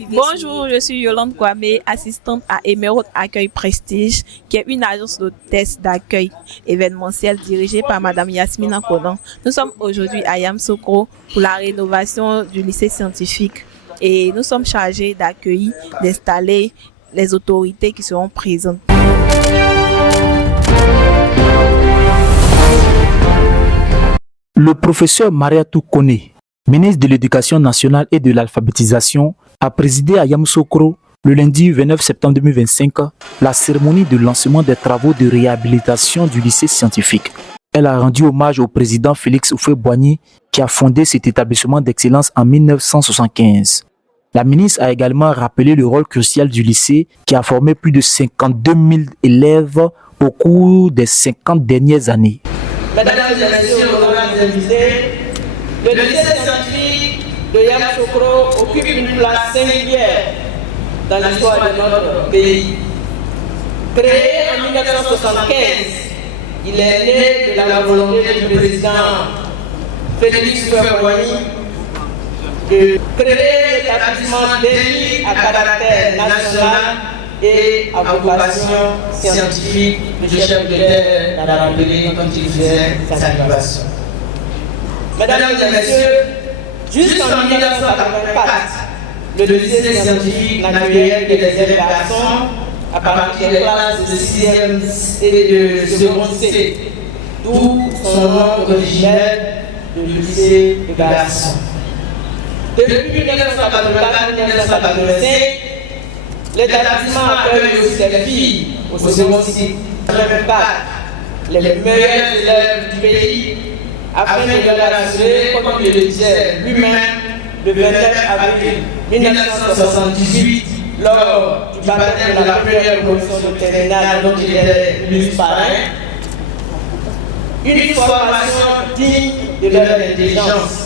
Bonjour, je suis Yolande Kwame, assistante à Emerald Accueil Prestige, qui est une agence d'hôtesse d'accueil événementiel dirigée par Madame Yasmina Konan. Nous sommes aujourd'hui à Yamoussoukro pour la rénovation du lycée scientifique et nous sommes chargés d'accueillir, d'installer les autorités qui seront présentes. Le professeur Mariatou Kone, ministre de l'Éducation nationale et de l'alphabétisation, a présidé à Yamoussoukro le lundi 29 septembre 2025 la cérémonie de lancement des travaux de réhabilitation du lycée scientifique. Elle a rendu hommage au président Félix Houphouët-Boigny qui a fondé cet établissement d'excellence en 1975. La ministre a également rappelé le rôle crucial du lycée qui a formé plus de 52 000 élèves au cours des 50 dernières années. Mesdames et messieurs, honorables invités, le lycée scientifique de Yamoussoukro occupe une place singulière dans l'histoire de notre pays. Créé en 1975, il est né de la volonté du président Félix Houphouët-Boigny de créer l'établissement d'élit à caractère national et à vocation scientifique du chef de l'État de la République quand il faisait sa déclaration. Mesdames et messieurs, jusqu'en 1984, le lycée scientifique n'accueillait que des élèves garçons à partir des classes de 6e et de seconde C, d'où son nom originel de lycée de garçons. Depuis 1984-1985, l'établissement accueille aussi des filles au second cycle, les meilleurs élèves du pays, afin de leur assurer, comme il le disait lui-même, le 29 avril 1978, lors du baptême de la première promotion de terminale dont il était élu parrain, une formation digne de leur intelligence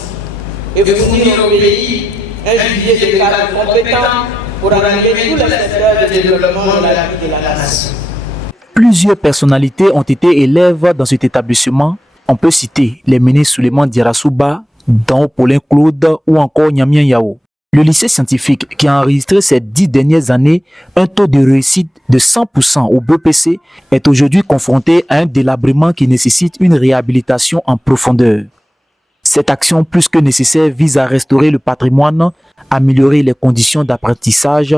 et fournir au pays un vivier de cadres compétents pour animer tous les secteurs de développement de la vie de la nation. Plusieurs personnalités ont été élèves dans cet établissement. On peut citer les ministres Souleymane Diarra-Souba, Dao Paulin Claude ou encore Nyamien Yao. Le lycée scientifique qui a enregistré ces 10 dernières années un taux de réussite de 100% au BEPC est aujourd'hui confronté à un délabrement qui nécessite une réhabilitation en profondeur. Cette action plus que nécessaire vise à restaurer le patrimoine, améliorer les conditions d'apprentissage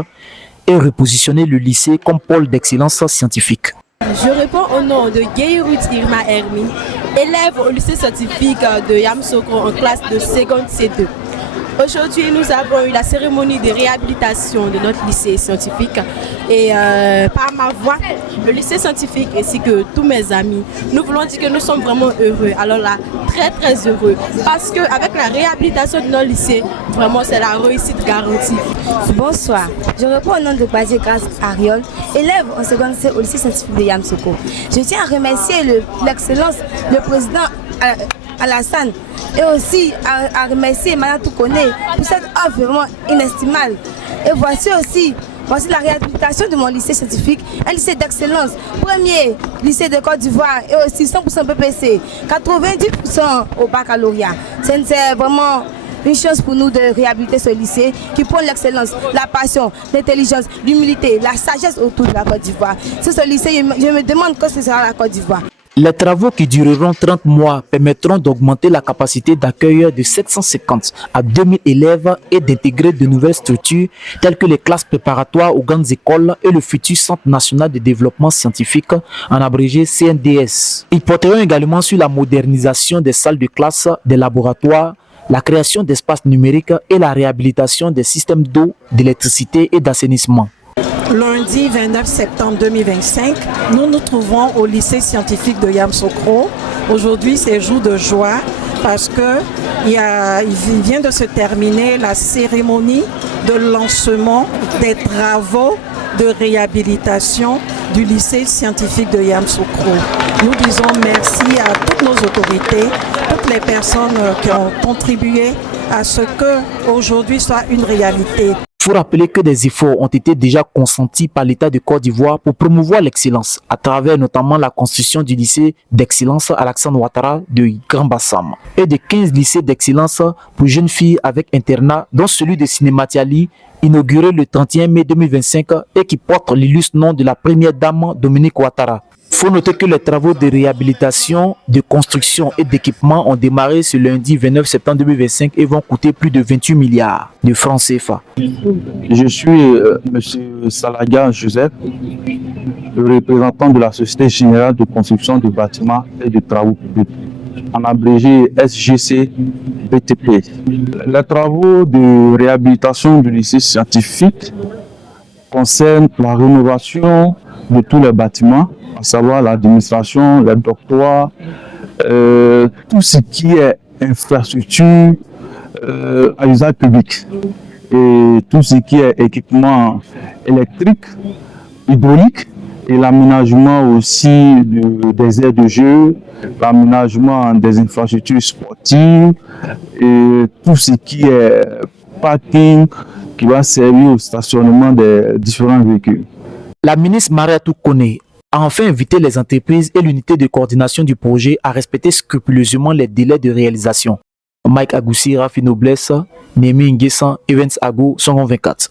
et repositionner le lycée comme pôle d'excellence scientifique. Je réponds au nom de Guéruth Irma Hermine, élève au lycée scientifique de Yamoussoukro en classe de seconde C2. Aujourd'hui, nous avons eu la cérémonie de réhabilitation de notre lycée scientifique et par ma voix, le lycée scientifique ainsi que tous mes amis, nous voulons dire que nous sommes vraiment heureux. Alors là, très heureux parce qu'avec la réhabilitation de notre lycée, vraiment c'est la réussite garantie. Bonsoir, je réponds au nom de Badie Grace Ariol, élève en seconde C au lycée scientifique de Yamoussoukro. Je tiens à remercier l'excellence, le président Alassane et aussi à remercier Mariatou Kone pour cette œuvre vraiment inestimable. Et voici la réhabilitation de mon lycée scientifique, un lycée d'excellence, premier lycée de Côte d'Ivoire et aussi 100% BPC, 90% au baccalauréat. C'est vraiment une chance pour nous de réhabiliter ce lycée qui prône l'excellence, la passion, l'intelligence, l'humilité, la sagesse autour de la Côte d'Ivoire. C'est ce lycée, je me demande quand ce sera la Côte d'Ivoire. Les travaux qui dureront 30 mois permettront d'augmenter la capacité d'accueil de 750 à 2000 élèves et d'intégrer de nouvelles structures telles que les classes préparatoires aux grandes écoles et le futur Centre national de développement scientifique, en abrégé CNDS. Ils porteront également sur la modernisation des salles de classe, des laboratoires, la création d'espaces numériques et la réhabilitation des systèmes d'eau, d'électricité et d'assainissement. Lundi 29 septembre 2025, nous nous trouvons au lycée scientifique de Yamoussoukro. Aujourd'hui, c'est jour de joie parce qu'il vient de se terminer la cérémonie de lancement des travaux de réhabilitation du lycée scientifique de Yamoussoukro. Nous disons merci à toutes nos autorités, toutes les personnes qui ont contribué à ce qu'aujourd'hui soit une réalité. Il faut rappeler que des efforts ont été déjà consentis par l'État de Côte d'Ivoire pour promouvoir l'excellence, à travers notamment la construction du lycée d'excellence Alassane Ouattara de Grand Bassam et de 15 lycées d'excellence pour jeunes filles avec internat, dont celui de Cinématiali, inauguré le 31 mai 2025 et qui porte l'illustre nom de la première dame Dominique Ouattara. Il faut noter que les travaux de réhabilitation, de construction et d'équipement ont démarré ce lundi 29 septembre 2025 et vont coûter plus de 28 milliards de francs CFA. Je suis M. Salaga Joseph, le représentant de la Société Générale de Construction de Bâtiments et de Travaux Publics, en abrégé SGC BTP. Les travaux de réhabilitation du lycée scientifique concernent la rénovation de tous les bâtiments, à savoir l'administration, les dortoirs, tout ce qui est infrastructure à usage public et tout ce qui est équipement électrique, hydraulique et l'aménagement aussi des aires de jeu, l'aménagement des infrastructures sportives et tout ce qui est parking qui va servir au stationnement des différents véhicules. La ministre Mariatou Kone a enfin invité les entreprises et l'unité de coordination du projet à respecter scrupuleusement les délais de réalisation. Mike Agoussi, Rafi Noblesse, Némi Nguessan, Evans Ago, Songon 24.